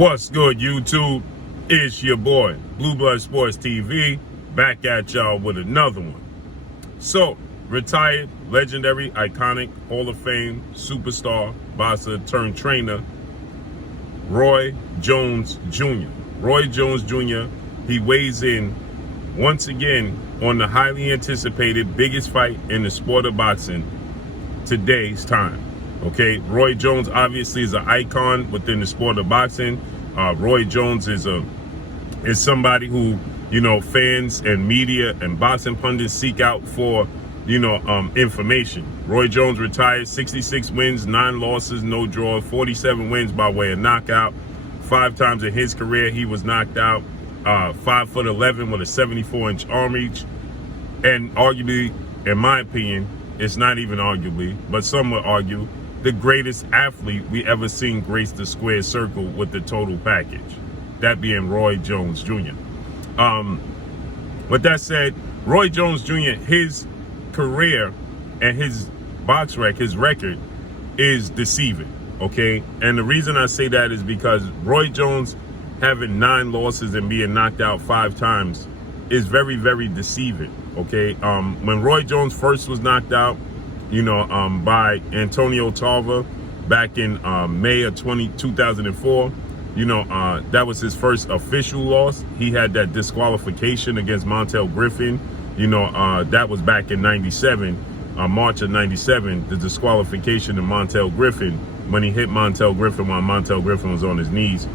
What's good, YouTube? It's your boy, Blue Blood Sports TV, back at y'all with another one. So, retired, legendary, iconic, Hall of Fame, superstar, boxer turned trainer, Roy Jones Jr. Roy Jones Jr., he weighs in once again on the highly anticipated biggest fight in the sport of boxing today's time. Okay, Roy Jones obviously is an icon within the sport of boxing. Roy Jones is somebody who, fans and media and boxing pundits seek out for, information. Roy Jones retired, 66 wins, 9 losses, no draw, 47 wins by way of knockout. 5 times in his career he was knocked out. 5'11" with a 74-inch arm reach, and arguably, in my opinion, it's not even arguably, but some would argue, the greatest athlete we ever seen grace the square circle with the total package. That being Roy Jones Jr. With that said, Roy Jones Jr., his career and his his record is deceiving, okay? And the reason I say that is because Roy Jones having 9 losses and being knocked out 5 times is very, very deceiving, okay? When Roy Jones first was knocked out, by Antonio Tarver back in May of 2004. That was his first official loss. He had that disqualification against Montel Griffin. That was back in 97, March of 97, the disqualification of Montel Griffin when he hit Montel Griffin while Montel Griffin was on his knees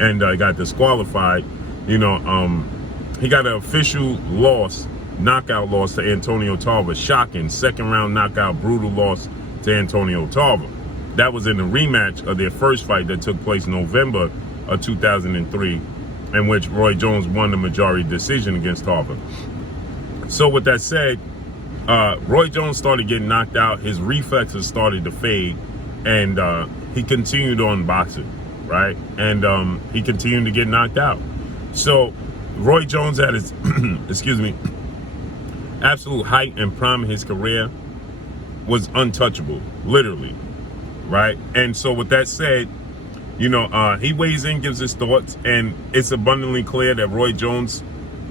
and got disqualified. He got an official loss, knockout loss to Antonio Tarver. Shocking, second round knockout, brutal loss to Antonio Tarver. That was in the rematch of their first fight that took place in November of 2003, in which Roy Jones won the majority decision against Tarver. So with that said, Roy Jones started getting knocked out. His reflexes started to fade, and he continued on boxing, right? And he continued to get knocked out. So Roy Jones at his, absolute height and prime of his career was untouchable, literally, right? And so with that said, he weighs in, gives his thoughts, and it's abundantly clear that Roy Jones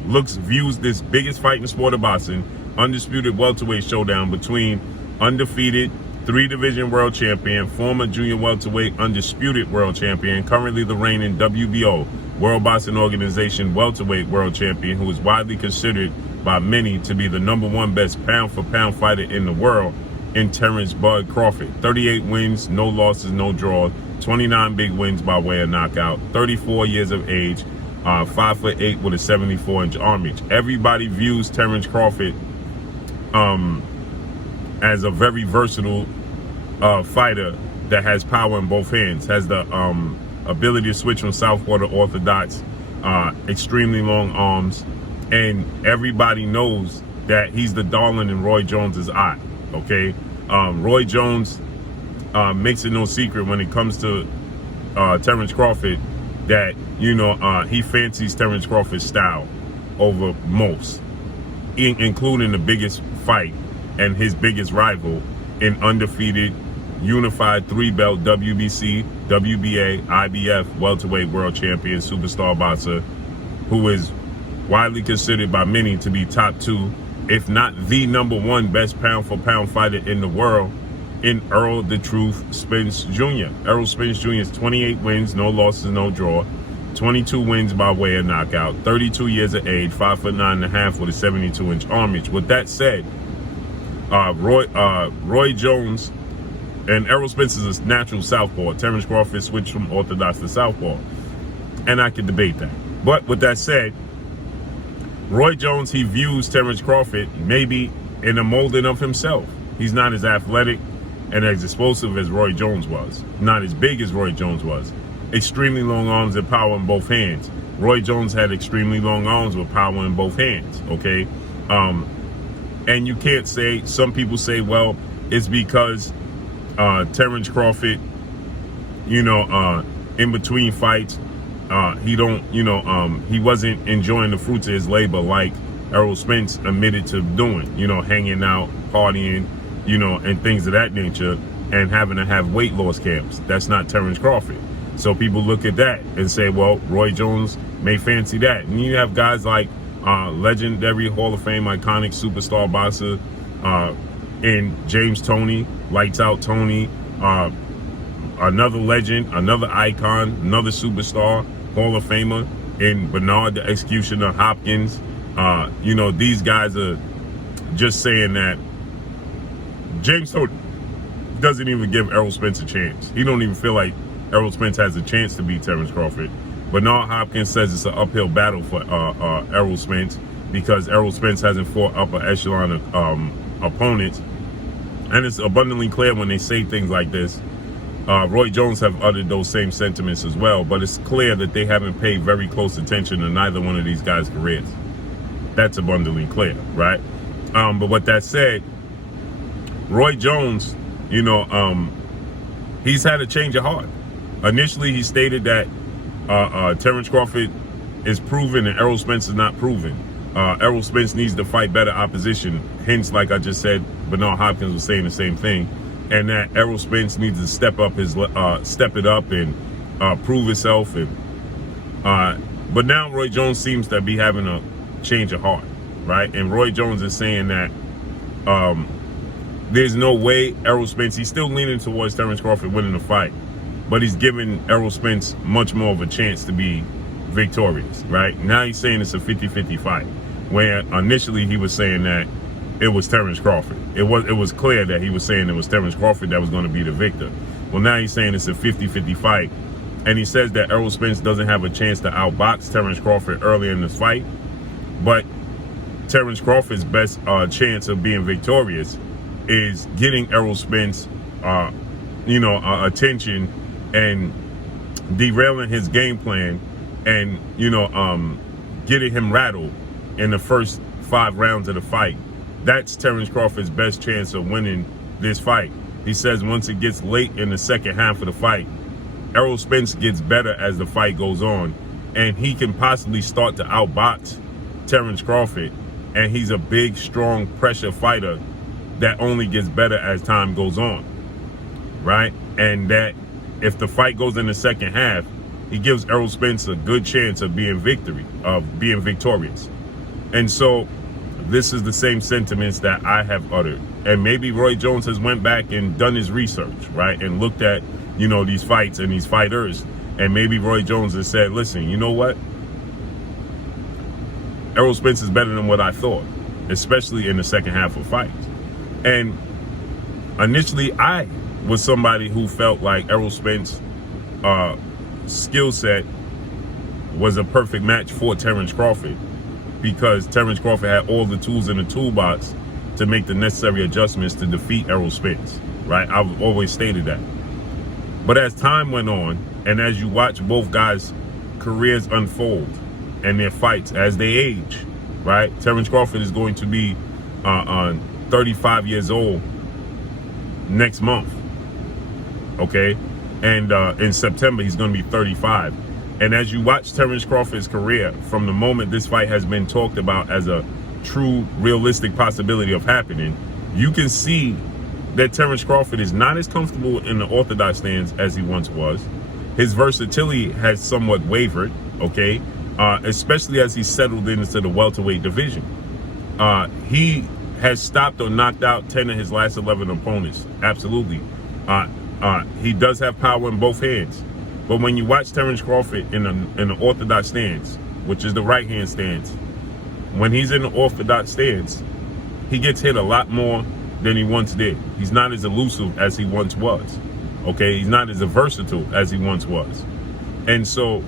views this biggest fight in the sport of boxing, undisputed welterweight showdown between undefeated 3-division world champion, former junior welterweight undisputed world champion, currently the reigning WBO, World Boxing Organization welterweight world champion, who is widely considered by many to be the #1 best pound-for-pound fighter in the world, in Terence "Bud" Crawford. 38 wins, no losses, no draws, 29 big wins by way of knockout, 34 years of age, 5'8" with a 74-inch arm reach. Everybody views Terence Crawford as a very versatile fighter that has power in both hands, has the ability to switch from southpaw to orthodox, extremely long arms, and everybody knows that he's the darling in Roy Jones's eye, okay? Roy Jones makes it no secret when it comes to Terence Crawford that, he fancies Terence Crawford's style over most, including the biggest fight and his biggest rival in undefeated, unified 3-belt WBC, WBA, IBF welterweight world champion, superstar boxer, who is widely considered by many to be top 2, if not the #1 best pound-for-pound fighter in the world, in Errol "The Truth" Spence Jr. Errol Spence Jr. is 28 wins, no losses, no draw, 22 wins by way of knockout, 32 years of age, 5'9.5" with a 72-inch arm reach. With that said, Roy Jones and Errol Spence is a natural southpaw. Terence Crawford switched from orthodox to southpaw, and I could debate that. But with that said, Roy Jones, he views Terence Crawford maybe in a molding of himself. He's not as athletic and as explosive as Roy Jones was, not as big as Roy Jones was. Extremely long arms and power in both hands. Roy Jones had extremely long arms with power in both hands, okay? And you can't say, some people say, well, it's because Terence Crawford, in between fights, he wasn't enjoying the fruits of his labor like Errol Spence admitted to doing, hanging out, partying, and things of that nature, and having to have weight loss camps. That's not Terence Crawford. So people look at that and say, well, Roy Jones may fancy that. And you have guys like legendary Hall of Fame, iconic superstar boxer in James Toney, Lights Out Tony, another legend, another icon, another superstar, Hall of Famer in Bernard the Executioner Hopkins. You know, these guys are just saying that James Toney doesn't even give Errol Spence a chance. He don't even feel like Errol Spence has a chance to beat Terence Crawford. Bernard Hopkins says it's an uphill battle for Errol Spence because Errol Spence hasn't fought upper echelon opponents. And it's abundantly clear when they say things like this. Roy Jones have uttered those same sentiments as well, but it's clear that they haven't paid very close attention to neither one of these guys' careers. That's abundantly clear, right? But with that said, Roy Jones, you know, he's had a change of heart. Initially, he stated that Terence Crawford is proven and Errol Spence is not proven. Errol Spence needs to fight better opposition. Hence, like I just said, Bernard Hopkins was saying the same thing, and that Errol Spence needs to step it up and prove himself. And but now Roy Jones seems to be having a change of heart, right? And Roy Jones is saying that there's no way Errol Spence. He's still leaning towards Terence Crawford winning the fight, but he's giving Errol Spence much more of a chance to be victorious, right? Now he's saying it's a 50-50 fight, where initially he was saying that it was Terence Crawford. It was clear that he was saying it was Terence Crawford that was going to be the victor. Well, now he's saying it's a 50-50 fight, and he says that Errol Spence doesn't have a chance to outbox Terence Crawford early in this fight, but Terence Crawford's best chance of being victorious is getting Errol Spence, attention and derailing his game plan, and getting him rattled in the first 5 rounds of the fight. That's Terence Crawford's best chance of winning this fight. He says once it gets late in the second half of the fight, Errol Spence gets better as the fight goes on, and he can possibly start to outbox Terence Crawford. And he's a big, strong pressure fighter that only gets better as time goes on, right? And that if the fight goes in the second half, he gives Errol Spence a good chance of being victorious. And so this is the same sentiments that I have uttered. And maybe Roy Jones has went back and done his research, right? And looked at, these fights and these fighters. And maybe Roy Jones has said, listen, you know what? Errol Spence is better than what I thought, especially in the second half of fights. And initially, I was somebody who felt like Errol Spence skill set was a perfect match for Terence Crawford, because Terence Crawford had all the tools in the toolbox to make the necessary adjustments to defeat Errol Spence, right? I've always stated that. But as time went on, and as you watch both guys' careers unfold and their fights as they age, right? Terence Crawford is going to be 35 years old next month, okay? And in September, he's going to be 35. And as you watch Terence Crawford's career, from the moment this fight has been talked about as a true, realistic possibility of happening, you can see that Terence Crawford is not as comfortable in the orthodox stance as he once was. His versatility has somewhat wavered, okay? Especially as he settled into the welterweight division. He has stopped or knocked out 10 of his last 11 opponents, absolutely. He does have power in both hands. But when you watch Terence Crawford in the orthodox stance, which is the right hand stance, when he's in the orthodox stance, he gets hit a lot more than he once did. He's not as elusive as he once was. Okay, he's not as versatile as he once was. And so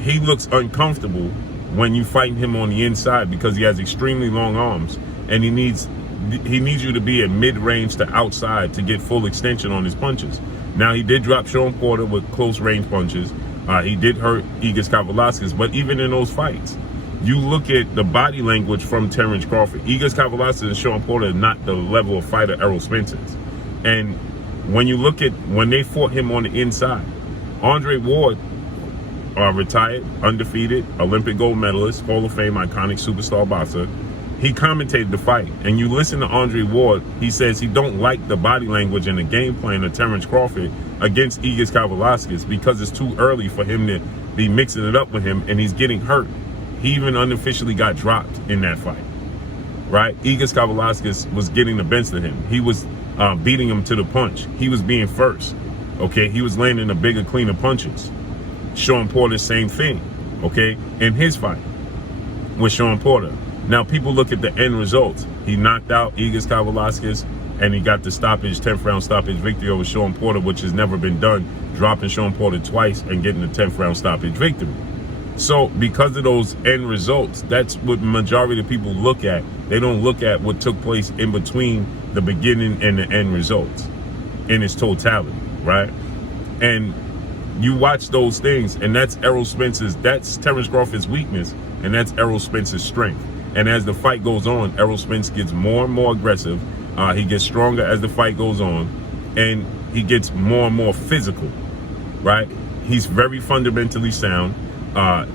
he looks uncomfortable when you fight him on the inside, because he has extremely long arms, and he needs you to be at mid-range to outside to get full extension on his punches. Now, he did drop Sean Porter with close-range punches. He did hurt Igor Kavalauskas, but even in those fights, you look at the body language from Terence Crawford. Igor Kavalauskas and Sean Porter are not the level of fighter Errol Spence is. And when you look at when they fought him on the inside, Andre Ward, retired, undefeated, Olympic gold medalist, Hall of Fame, iconic superstar boxer, he commentated the fight, and you listen to Andre Ward, he says he don't like the body language and the game plan of Terence Crawford against Egis Kavaliauskas because it's too early for him to be mixing it up with him, and he's getting hurt. He even unofficially got dropped in that fight, right? Egis Kavaliauskas was getting the best of him. He was beating him to the punch. He was being first, okay? He was landing the bigger, cleaner punches. Sean Porter, same thing, okay? In his fight with Sean Porter. Now, people look at the end results. He knocked out Egis Kavaliauskas, and he got the stoppage, 10th round stoppage victory over Sean Porter, which has never been done, dropping Sean Porter twice and getting the 10th round stoppage victory. So because of those end results, that's what majority of people look at. They don't look at what took place in between the beginning and the end results in its totality, right? And you watch those things, and that's Errol Spence's, that's Terence Crawford's weakness, and that's Errol Spence's strength. And as the fight goes on, Errol Spence gets more and more aggressive. He gets stronger as the fight goes on, and he gets more and more physical, right? He's very fundamentally sound.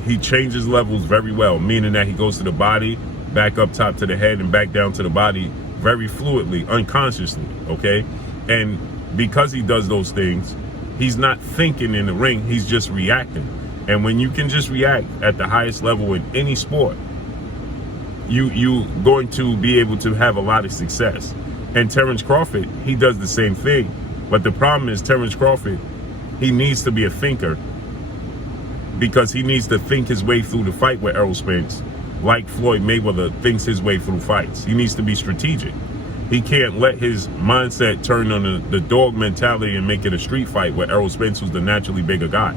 He changes levels very well, meaning that he goes to the body, back up top to the head, and back down to the body very fluidly, unconsciously, okay? And because he does those things, he's not thinking in the ring, he's just reacting. And when you can just react at the highest level in any sport, you going to be able to have a lot of success. And Terence Crawford, he does the same thing. But the problem is Terence Crawford, he needs to be a thinker, because he needs to think his way through the fight with Errol Spence, like Floyd Mayweather thinks his way through fights. He needs to be strategic. He can't let his mindset turn on the dog mentality and make it a street fight with Errol Spence, who's the naturally bigger guy,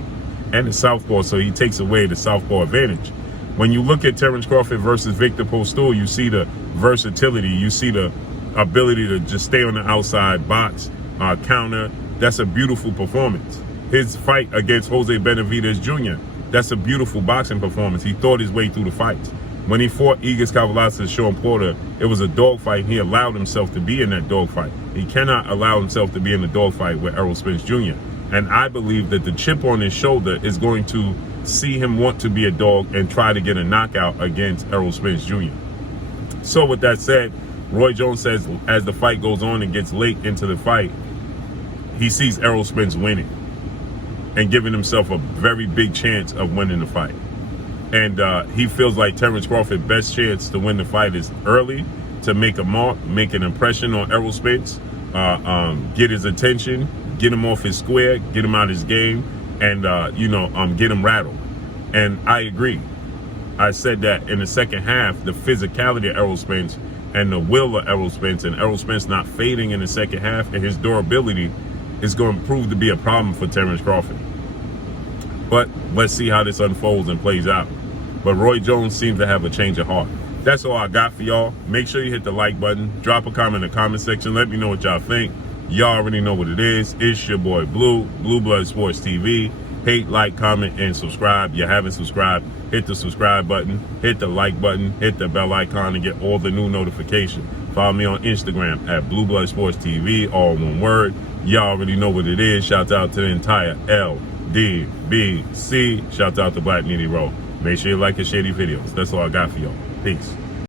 and the southpaw, so he takes away the southpaw advantage. When you look at Terence Crawford versus Victor Postol, you see the versatility, you see the ability to just stay on the outside, box, counter. That's a beautiful performance. His fight against Jose Benavidez Jr., that's a beautiful boxing performance. He thought his way through the fights. When he fought Egis Kavaliauskas and Sean Porter, it was a dogfight. He allowed himself to be in that dogfight. He cannot allow himself to be in the dogfight with Errol Spence Jr. And I believe that the chip on his shoulder is going to see him want to be a dog and try to get a knockout against Errol Spence Jr. So with that said, Roy Jones says as the fight goes on and gets late into the fight, he sees Errol Spence winning and giving himself a very big chance of winning the fight. And he feels like Terence Crawford's best chance to win the fight is early, to make a mark, make an impression on Errol Spence, get his attention, get him off his square, get him out of his game, and get him rattled. And I agree. I said that in the second half, the physicality of Errol Spence and the will of Errol Spence, and Errol Spence not fading in the second half, and his durability is going to prove to be a problem for Terence Crawford. But let's see how this unfolds and plays out. But Roy Jones seems to have a change of heart. That's all I got for y'all. Make sure you hit the like button. Drop a comment in the comment section. Let me know what y'all think. Y'all already know what it is. It's your boy Blue, Blue Blood Sports TV. Hate, like, comment, and subscribe. You haven't subscribed, hit the subscribe button, hit the like button, hit the bell icon to get all the new notifications. Follow me on Instagram at Blue Blood Sports TV, all one word. Y'all already know what it is. Shout out to the entire LDBC. Shout out to Black Nitty Roll. Make sure you like and share these videos. That's all I got for y'all. Peace.